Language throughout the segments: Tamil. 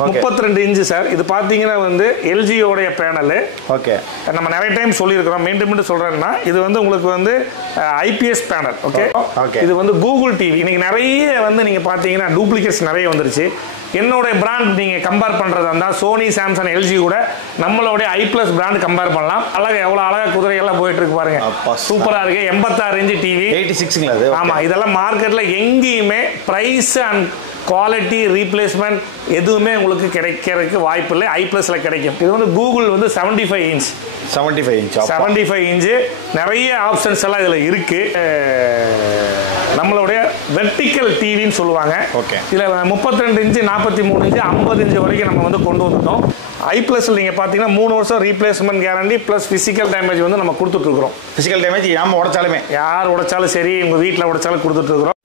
32 இன்ச் சார். இது பாத்தீங்கன்னா வந்து LG உடைய பேனல். ஓகே. நம்ம நிறைய டைம் சொல்லியிருக்கிறோம், மீண்டும் சொல்றேன்னா இது வந்து உங்களுக்கு வந்து IPS பேனல். ஓகே. இது வந்து கூகுள் டிவி. இன்னைக்கு நிறைய வந்து நீங்க பாத்தீங்கன்னா டூப்ளிகேட்ஸ் நிறைய வந்துருச்சு. என்னோட பிராண்ட் நீங்க கம்பேர் பண்றதா இருந்தா சோனி, சாம்சங், LG கூட நம்மளோட I+ பிராண்ட் கம்பேர் பண்ணலாம். அழகா எவ்வளவு அழகா குதிரை எல்லாம் போயிட்டு இருக்கு பாருங்க. சூப்பரா இருக்கு. 86 இன்ச் டிவி. 86ங்களா அது? ஆமா. இதெல்லாம் மார்க்கெட்ல எங்கேயுமே பிரைஸ் அண்ட் குவாலிட்டி ரீப்ளேஸ்மெண்ட் எதுவுமே உங்களுக்கு கிடைக்கிறதுக்கு வாய்ப்பு இல்லை. I+ல கிடைக்கும். இது வந்து கூகுள் வந்து 75 இன்ச். 75 இன்ச். நிறைய ஆப்ஷன்ஸ் எல்லாம் இதுல இருக்கு. நம்மளுடைய வெர்டிக்கல் டிவின்னு சொல்லுவாங்க. இதுல 32 இன்ச், 43 இன்ச், 50 இன்ச் வரைக்கும் நம்ம வந்து கொண்டு வந்துட்டோம். I+ல நீங்க பாத்தீங்கன்னா 3 வருஷம் replacement guarantee plus physical damage வந்து நம்ம கொடுத்துட்டு இருக்கிறோம். பிசிக்கல் டேமேஜ் யார் உடைச்சாலும் சரி, உங்க வீட்டுல உடைச்சாலும் கொடுத்துட்டு இருக்கிறோம்.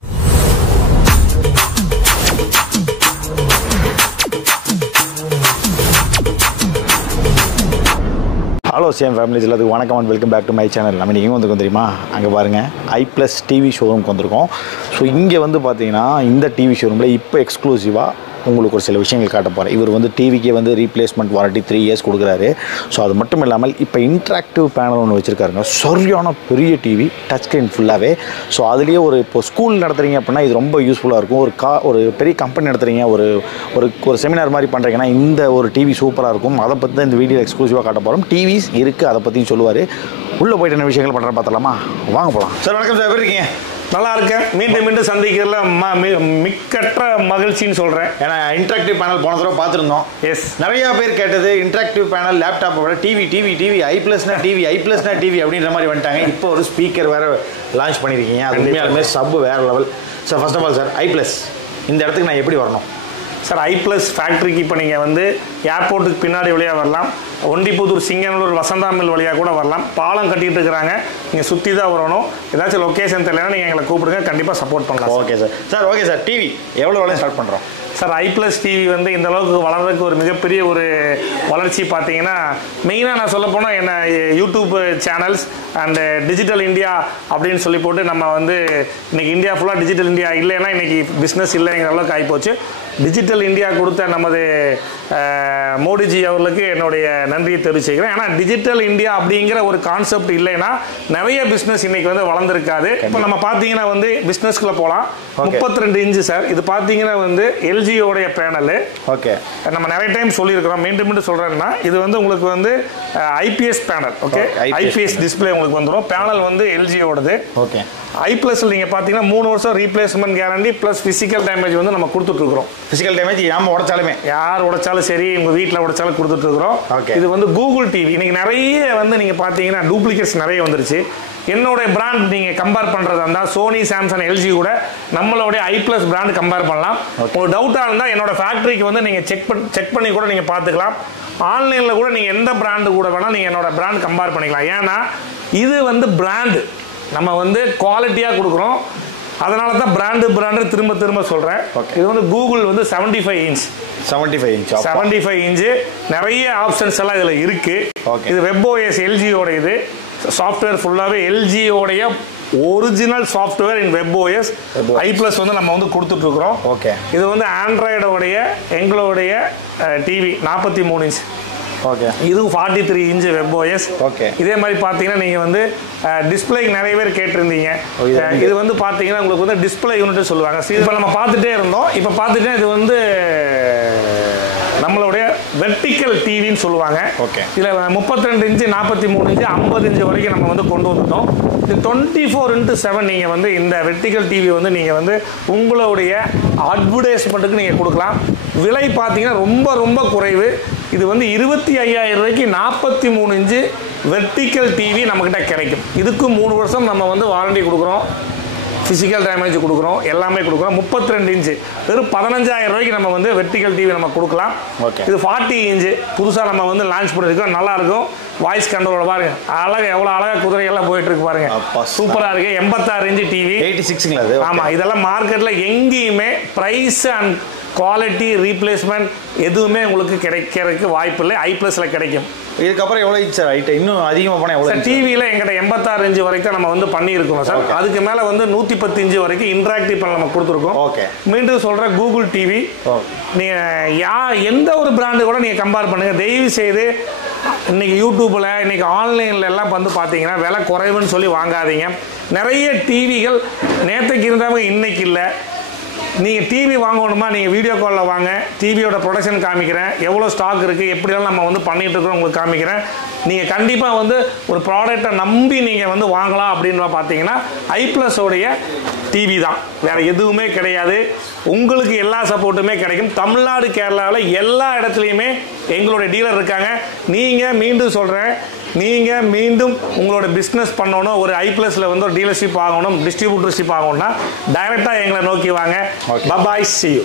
ஹலோ சேம் ஃபேமிலிஸ் எல்லாத்துக்கும் வணக்கம் and welcome back to my channel. நம்ம நீங்கள் வந்து தெரியுமா, அங்கே பாருங்கள் I+ டிவி ஷோரூம்க்கு வந்திருக்கோம். ஸோ இங்கே வந்து பார்த்தீங்கன்னா இந்த டிவி ஷோரூமில் இப்போ எக்ஸ்க்ளூசிவாக உங்களுக்கு ஒரு சில விஷயங்கள் காட்ட போகிறேன். இவர் வந்து டிவிக்கே வந்து ரீப்ளேஸ்மெண்ட் வாரண்டி 3 இயர்ஸ் கொடுக்குறாரு. ஸோ அது மட்டும் இல்லாமல் இப்போ இன்ட்ராக்டிவ் பேனல் ஒன்று வச்சுருக்காருங்க. சரியான பெரிய டிவி, டச் ஸ்க்ரீன் ஃபுல்லாகவே. ஸோ அதுலேயே இப்போ ஸ்கூல் நடத்துகிறீங்க அப்படின்னா இது ரொம்ப யூஸ்ஃபுல்லாக இருக்கும். ஒரு பெரிய கம்பெனி நடத்துகிறீங்க, ஒரு செமினார் மாதிரி பண்ணுறீங்கன்னா இந்த ஒரு டிவி சூப்பராக இருக்கும். அதை பற்றி தான் இந்த வீடியோ எக்ஸ்க்ளூசிவாக காட்ட போகிறோம். டிவிஸ் இருக்குது, அதை பற்றியும் சொல்லுவார். உள்ளே போய்ட்டு என்ன விஷயங்கள் பண்ணுறேன் பார்த்தலாமா? வாங்க போகலாம். சார் வணக்கம் சார், எப்படி இருக்கீங்க? நல்லா இருக்கேன். மீண்டும் சந்திக்கிறதுல மிக்கற்ற மகிழ்ச்சின்னு சொல்றேன். ஏன்னா இன்ட்ராக்டிவ் பேனல் போன தடவை பார்த்துருந்தோம். எஸ், நிறைய பேர் கேட்டது இன்ட்ராக்டிவ் பேனல் லேப்டாப்பை விட டிவி I+னா டிவி அப்படின்ற மாதிரி வந்துட்டாங்க. இப்போ ஒரு ஸ்பீக்கர் வேற லான்ச் பண்ணியிருக்கீங்க. அது உண்மையாலுமே சப் வேற level. Sir first of all sir, I+ இந்த இடத்துக்கு நான் எப்படி வரணும்? சார் I+ ஃபேக்ட்ரிக்கு இப்போ நீங்கள் வந்து ஏர்போர்ட்டுக்கு பின்னாடி வழியாக வரலாம். ஒண்டிப்புதூர், சிங்கநல்லூர், வசந்தாமில் வழியாக கூட வரலாம். பாலம் கட்டிட்டு இருக்கிறாங்க, நீங்கள் சுற்றி தான் வரணும். ஏதாச்சும் லொக்கேஷன் தெரியலன்னா நீங்கள் எங்களை கூப்பிடுங்க, கண்டிப்பாக சப்போர்ட் பண்ணலாம். Okay sir. Okay sir, TV எவ்வளோ வேலையும் ஸ்டார்ட் பண்ணுறோம் சார்? I+ டிவி வந்து இந்த அளவுக்கு வளர்றதுக்கு ஒரு மிகப்பெரிய ஒரு வளர்ச்சி பார்த்தீங்கன்னா, மெயினாக நான் சொல்ல போனால் என்ன YouTube channels and digital India அப்படின்னு சொல்லி போட்டு நம்ம வந்து இன்னைக்கு இந்தியா ஃபுல்லாக டிஜிட்டல் இந்தியா இல்லைன்னா இன்னைக்கு பிஸ்னஸ் இல்லைங்கிற அளவுக்கு ஆகிப்போச்சு. டிஜிட்டல் இந்தியா கொடுத்த நமது மோடிஜி அவர்களுக்கு என்னுடைய நன்றியை தெரிவிச்சுக்கிறேன். ஏன்னா டிஜிட்டல் இந்தியா அப்படிங்கிற ஒரு கான்செப்ட் இல்லைன்னா நிறைய பிஸ்னஸ் இன்னைக்கு வந்து வளர்ந்துருக்காது. இப்போ நம்ம பார்த்தீங்கன்னா வந்து பிஸ்னஸ்குள்ளே போகலாம். 32 இன்ச் சார். இது பார்த்தீங்கன்னா வந்து LG உடைய பேனல். ஓகே. நம்ம நிறைய டைம் சொல்லியிருக்கிறோம், மீண்டும் சொல்றேன்னா இது வந்து உங்களுக்கு வந்து IPS panel. Okay. IPS display உங்களுக்கு வந்துடும். பேனல் வந்து LG ஓடது. ஓகே. I+ல நீங்க பாத்தீங்கன்னா 3 வருஷம் replacement guarantee plus physical damage வந்து நம்ம கொடுத்துட்டு இருக்கிறோம். பிசிக்கல் டேமேஜ் யார் உடைச்சாலும் சரி, உங்க வீட்டுல உடைச்சாலும் கொடுத்துட்டு இருக்கிறோம். இது வந்து கூகுள் டிவி. இன்னைக்கு நிறைய வந்து நீங்க பாத்தீங்கன்னா டூப்ளிகேட்ஸ் நிறைய வந்துருச்சு. என்னோட பிராண்ட் நீங்க கம்பேர் பண்றதா இருந்தா சோனி, சாம்சங், LG கூட நம்மளோட I+ பிராண்ட் கம்பேர் பண்ணலாம். ஒரு டவுட்டா இருந்தா என்னோட ஃபேக்டரிக்கு வந்து நீங்க செக் பண்ணி கூட நீங்க பாத்துக்கலாம். ஆன்லைன்ல கூட நீங்க எந்த பிராண்டு கூட வேணா நீங்க என்னோட பிராண்ட் கம்பேர் பண்ணிக்கலாம். ஏன்னா இது வந்து பிராண்டு நம்ம வந்து குவாலிட்டியா கொடுக்குறோம். அதனால தான் பிராண்டு திரும்ப சொல்றேன். இது வந்து கூகுள் வந்து 75 இன்ச். நிறைய ஆப்ஷன்ஸ் எல்லாம் இதுல இருக்கு. இது WebOS LG ஓட. இது சாஃப்ட்வேர் ஃபுல்லாவே LG உடைய original software in WebOS. I+ வந்து நம்ம வந்து கொடுத்துட்டு இருக்கிறோம். ஓகே. இது வந்து ஆண்ட்ராய்டோடைய எங்களுடைய டிவி 43 இன்ச். ஓகே. இது 43 இன்ச் WebOS. ஓகே. இதே மாதிரி பாத்தீங்கன்னா நீங்க வந்து டிஸ்பிளே நிறைய பேர் கேட்டிருந்தீங்க. இது வந்து பாத்தீங்கன்னா உங்களுக்கு வந்து டிஸ்பிளே யூனிட் சொல்லுவாங்க. இப்போ நம்ம பார்த்துட்டே இருந்தோம். இப்போ பார்த்துட்டே இது வந்து நம்மளுடைய வெர்டிக்கல் டிவின்னு சொல்லுவாங்க. இதுல 32 இன்ச், 43 இன்ச், 50 இன்ச் வரைக்கும் நம்ம வந்து கொண்டு வந்துட்டோம். இது 24x7 நீங்க வந்து இந்த வெர்டிக்கல் டிவி வந்து நீங்க வந்து உங்களுடைய அட்வர்டைஸ்மெண்ட்டுக்கு நீங்க கொடுக்கலாம். விலை பார்த்தீங்கன்னா ரொம்ப குறைவு. இது வந்து 25,000 ரூபாய்க்கு 43 இன்ச் வெர்டிக்கல் டிவி நம்மகிட்ட கிடைக்கும். இதுக்கு 3 வருஷம் நம்ம வந்து வாரண்டி கொடுக்குறோம், பிசிக்கல் டேமேஜ் கொடுக்குறோம், எல்லாமே கொடுக்குறோம். 32 இன்ச் வெறும் 15,000 ரூபாய்க்கு நம்ம வந்து வெர்டிக்கல் டிவி நம்ம கொடுக்கலாம். இது 40 இன்ச் புதுசாக நம்ம வந்து லான்ச் பண்ணிருக்கோம். நல்லா இருக்கும். வாய்ஸ் கண்ட்ரோல் பாருங்க, அழகா எவ்வளவு அழகா குதிரையெல்லாம் போயிட்டு இருக்கு பாருங்க. சூப்பரா இருக்கு. 86 இன்ச் டிவி. 86ங்களா? ஆமா. இதெல்லாம் மார்க்கெட்ல எங்கேயுமே பிரைஸ் அண்ட் குவாலிட்டி ரீப்ளேஸ்மெண்ட் எதுவுமே உங்களுக்கு கிடைக்கிறதுக்கு வாய்ப்பு இல்லை. I+ல கிடைக்கும். இதுக்கப்புறம் எவ்வளோ சார் ஹைட் இன்னும் அதிகமாக போனால் எவ்வளோ? டிவியில் எங்கிட்ட 86 இன்ச்சு வரைக்கும் நம்ம வந்து பண்ணியிருக்கோம் சார். அதுக்கு மேலே வந்து 110 இன்ச்சு வரைக்கும் இன்ட்ராக்டிவ் பண்ண நம்ம கொடுத்துருக்கோம். ஓகே. மீண்டும் சொல்கிற கூகுள் டிவி நீங்கள் எந்த ஒரு பிராண்டு கூட நீங்கள் கம்பேர் பண்ணுங்கள். தயவு செய்து இன்றைக்கி யூடியூப்பில் இன்றைக்கி ஆன்லைனில் எல்லாம் வந்து பார்த்தீங்கன்னா விலை குறைவுன்னு சொல்லி வாங்காதீங்க. நிறைய டிவிகள் நேற்றுக்கு இருந்தவங்க இன்றைக்கி இல்லை. நீங்கள் டிவி வாங்கணுமா, நீங்கள் வீடியோ காலில் வாங்க, டிவியோட ப்ரொடக்ஷன் காமிக்கிறேன், எவ்வளோ ஸ்டாக் இருக்குது, எப்படியெல்லாம் நம்ம வந்து பண்ணிகிட்டு இருக்கிறோம் உங்களுக்கு காமிக்கிறேன். நீங்கள் கண்டிப்பாக வந்து ஒரு ப்ராடக்டை நம்பி நீங்கள் வந்து வாங்கலாம் அப்படின்னு பார்த்தீங்கன்னா I+உடைய டிவி தான், வேறு எதுவுமே கிடையாது. உங்களுக்கு எல்லா சப்போர்ட்டுமே கிடைக்கும். தமிழ்நாடு கேரளாவில் எல்லா இடத்துலையுமே எங்களுடைய டீலர் இருக்காங்க. நீங்கள் மீண்டும் சொல்கிறேன், நீங்கள் மீண்டும் உங்களோட பிஸ்னஸ் பண்ணணும், ஒரு I+ல வந்து ஒரு டீலர்ஷிப் ஆகணும், டிஸ்ட்ரிபியூட்டர்ஷிப் ஆகணும்னா டைரெக்டாக எங்களை நோக்கி வாங்க. Bye bye, see you.